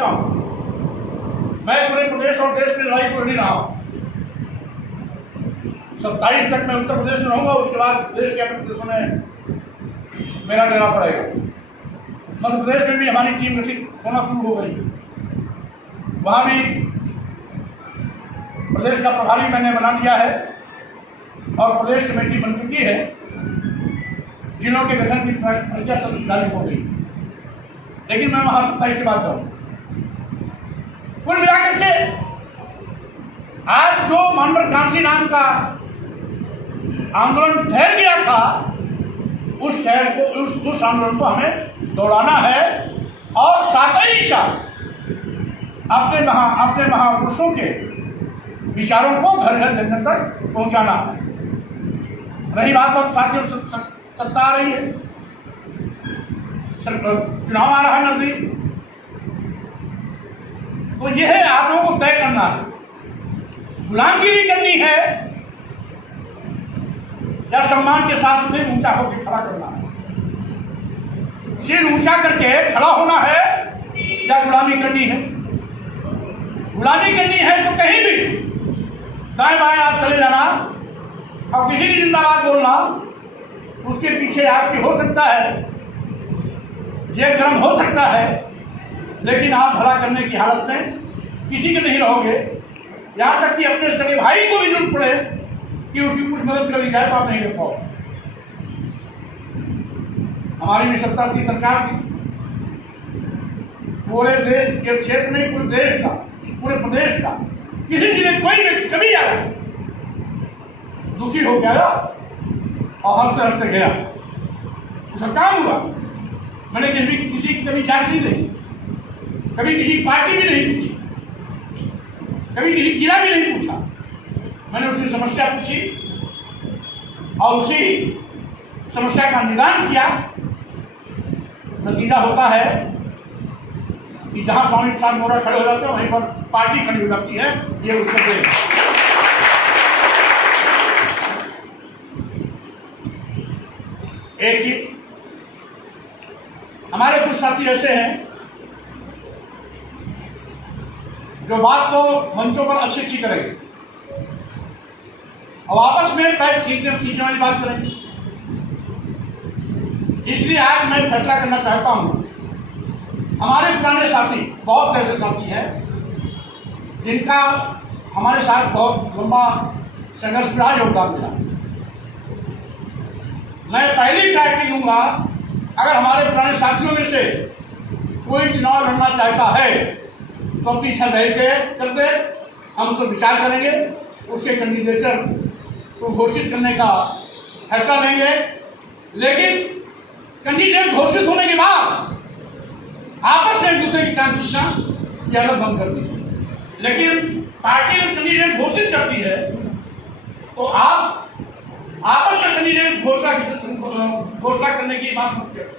मैं पूरे प्रदेश और देश में लड़ाई को नहीं रहा हूँ। 27 तक मैं उत्तर प्रदेश में रहूंगा, उसके बाद देश के अन्य प्रदेशों में मेरा डेरा पड़ेगा। मध्य प्रदेश में भी हमारी टीम गठित होना शुरू हो गई, वहाँ भी प्रदेश का प्रभारी मैंने बना दिया है और प्रदेश कमेटी बन चुकी है, जिलों के गठन की प्रक्रिया संचालित हो गई। लेकिन मैं वहाँ 27 की बात करूँ, कुल मिलाकर के आज जो मनोहर कांसी नाम का आंदोलन ठहर गया था, उस आंदोलन को हमें दौड़ाना है और साथ ही साथ अपने महापुरुषों के विचारों को घर घर जन तक पहुंचाना है। रही बात अब साथियों सत्ता आ रही है, चुनाव आ रहा है नजदीक, तो यह है आप लोगों को तय करना है, गुलामगिरी करनी है या सम्मान के साथ सिर ऊंचा होकर खड़ा करना है। सिर ऊंचा करके खड़ा होना है या गुलामी करनी है। गुलामी करनी है तो कहीं भी दाएं बाएं आप चले जाना और किसी की जिंदाबाद बोलना, उसके पीछे आपकी हो सकता है, जेब गर्म हो सकता है, लेकिन आप भला करने की हालत में किसी के नहीं रहोगे। यहाँ तक कि अपने सगे भाई को भी जरूरत पड़े कि उसकी कुछ मदद करी जाए तो आप नहीं कर पाओ। हमारी भी सत्ता थी, सरकार थी, पूरे देश के क्षेत्र में, पूरे देश का, पूरे प्रदेश का किसी जिले कोई व्यक्ति कभी आया दुखी हो गया और हंसते हंसते गया, उसका काम हुआ। मैंने किसी की कभी जाति नहीं, कभी किसी पार्टी भी नहीं पूछी, कभी किसी जिला भी नहीं पूछा। मैंने उसकी समस्या पूछी और उसी समस्या का निदान किया। नतीजा होता है कि जहां स्वामी प्रसाद मौर्य खड़े हो जाते हैं वहीं पर पार्टी खड़ी हो जाती है। ये उससे एक ही हमारे कुछ साथी ऐसे हैं जो बात तो मंचों पर अच्छी करेंगे और आपस में पैर खींचने वाली बात करेंगे। इसलिए आज मैं फैसला करना चाहता हूं, हमारे पुराने साथी, बहुत ऐसे साथी हैं जिनका हमारे साथ बहुत लंबा संघर्ष का योगदान मिला। मैं पहली प्रायोरिटी दूंगा, अगर हमारे पुराने साथियों में से कोई चुनाव लड़ना चाहता है तो अपनी इच्छा कर दे, हम उसको विचार करेंगे, उसके कैंडिडेचर को घोषित करने का फैसला लेंगे। लेकिन कैंडिडेट घोषित होने के बाद आपस में एक दूसरे की टांग खींचना यह अलग बंद कर दी। लेकिन पार्टी जब कैंडिडेट घोषित करती है तो आप आपस में कैंडिडेट घोषणा करने की बात मत करें।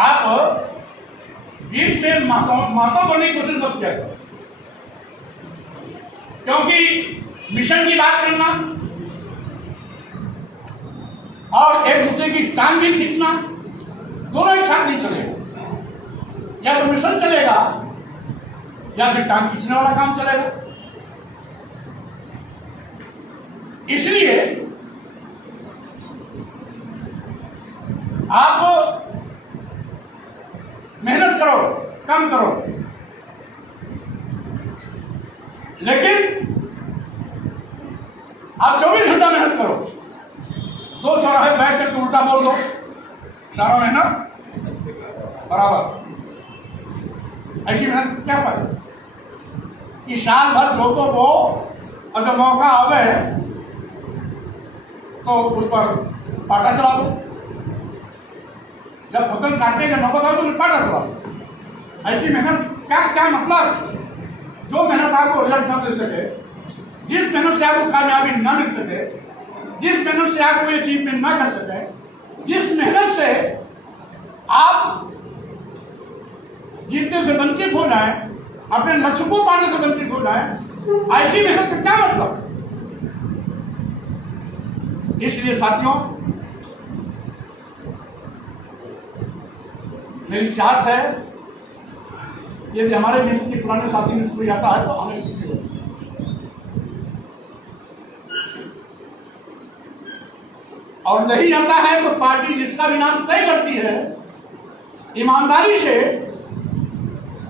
आप बीच में मातों करने की कोशिश मत किया, क्योंकि मिशन की बात करना और एक दूसरे की टांग भी खींचना दोनों एक साथ नहीं चलेगा। या तो मिशन चलेगा या फिर टांग खींचने वाला काम चलेगा। इसलिए आप मेहनत करो, कम करो, लेकिन आप 24 घंटा मेहनत करो। 2 चौराहे बैठ करके उल्टा बोल दो, सारा मेहनत बराबर। ऐसी मेहनत क्या करे कि साल भर धोखो वो और जब मौका आवे तो उस पर पाटा चला दो। जब फसल काटने का मौका था तो पाटा चला दो। ऐसी मेहनत क्या मतलब? जो मेहनत आपको रिजल्ट न दे सके, जिस मेहनत से आपको कामयाबी न मिल सके, जिस मेहनत से आप कोई अचीवमेंट न कर सके, जिस मेहनत से आप जीतने से वंचित हो जाए, अपने लक्ष्य को पाने से वंचित हो जाए, ऐसी मेहनत का क्या मतलब? इसलिए साथियों, मेरी चाहत है यदि हमारे मित्र के पुराने साथी में से कोई आता है तो हमें खुशी होगी। और नहीं आता है तो पार्टी जिसका भी नाम तय करती है, ईमानदारी से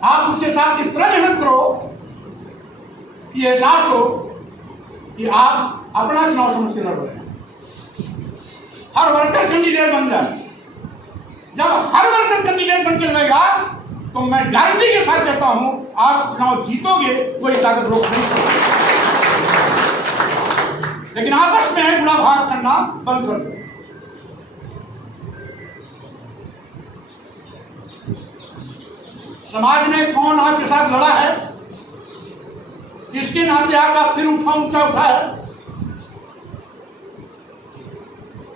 आप उसके साथ इस तरह मेहनत करो कि एहसास हो कि आप अपना चुनाव समझ के लड़ रहे हैं। हर वर्कर कैंडिडेट बन जाए। जब हर वर्कर कैंडिडेट बन के लड़ेगा तो मैं गारंटी के साथ कहता हूं आप चुनाव जीतोगे, कोई ताकत रोक नहीं सकती। लेकिन आपस में बुरा भाग करना बंद कर दो। समाज में कौन आपके साथ लड़ा है, किसके नाते आपका सिर ऊंचा उठा है,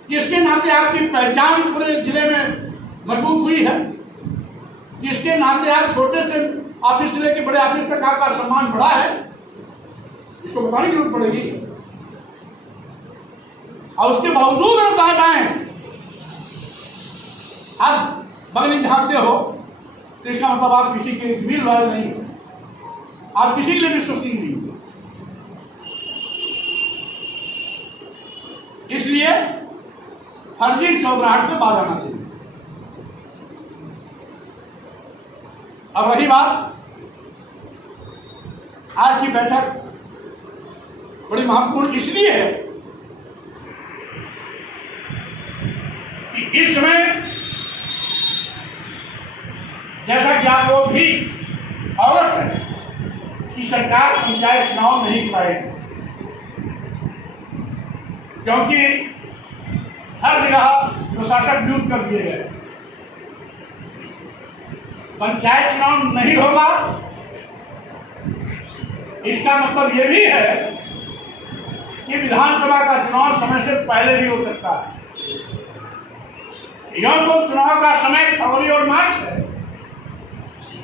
किसके नाते आपकी पहचान पूरे जिले में मजबूत हुई है, किसके नाते आप छोटे से ऑफिस से लेकर बड़े ऑफिस तक आपका सम्मान बढ़ा है, इसको बताने की जरूरत पड़ेगी। और उसके बावजूद अगर दाएं बाएं आप बगली झाँकते हो तो इसका मतलब आप किसी के भी लॉयल नहीं हो, आप किसी के लिए विश्वसनीय नहीं हो। इसलिए फर्जी चौबराहट से बाज आना चाहिए। अब रही बात, आज की बैठक बड़ी महत्वपूर्ण इसलिए है कि इस समय जैसा कि आप लोग भी अवगत है कि सरकार पंचायत चुनाव नहीं कराएगी, क्योंकि हर जगह प्रशासक नियुक्त कर दिए गए। पंचायत चुनाव नहीं होगा इसका मतलब यह भी है कि विधानसभा का चुनाव समय से पहले भी हो सकता है। यह तो चुनाव का समय फरवरी और मार्च है,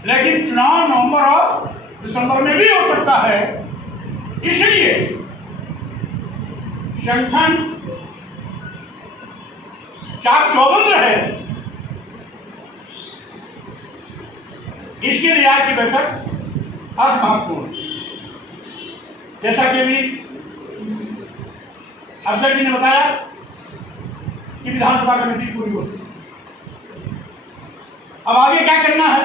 लेकिन चुनाव नवंबर और दिसंबर में भी हो सकता है। इसलिए संगठन चाक चौबंद रहे, इसके लिए आज की बैठक आज महत्वपूर्ण। जैसा कि अभी अध्यक्ष जी ने बताया कि विधानसभा कमेटी पूरी हो चुकी। अब आगे क्या करना है,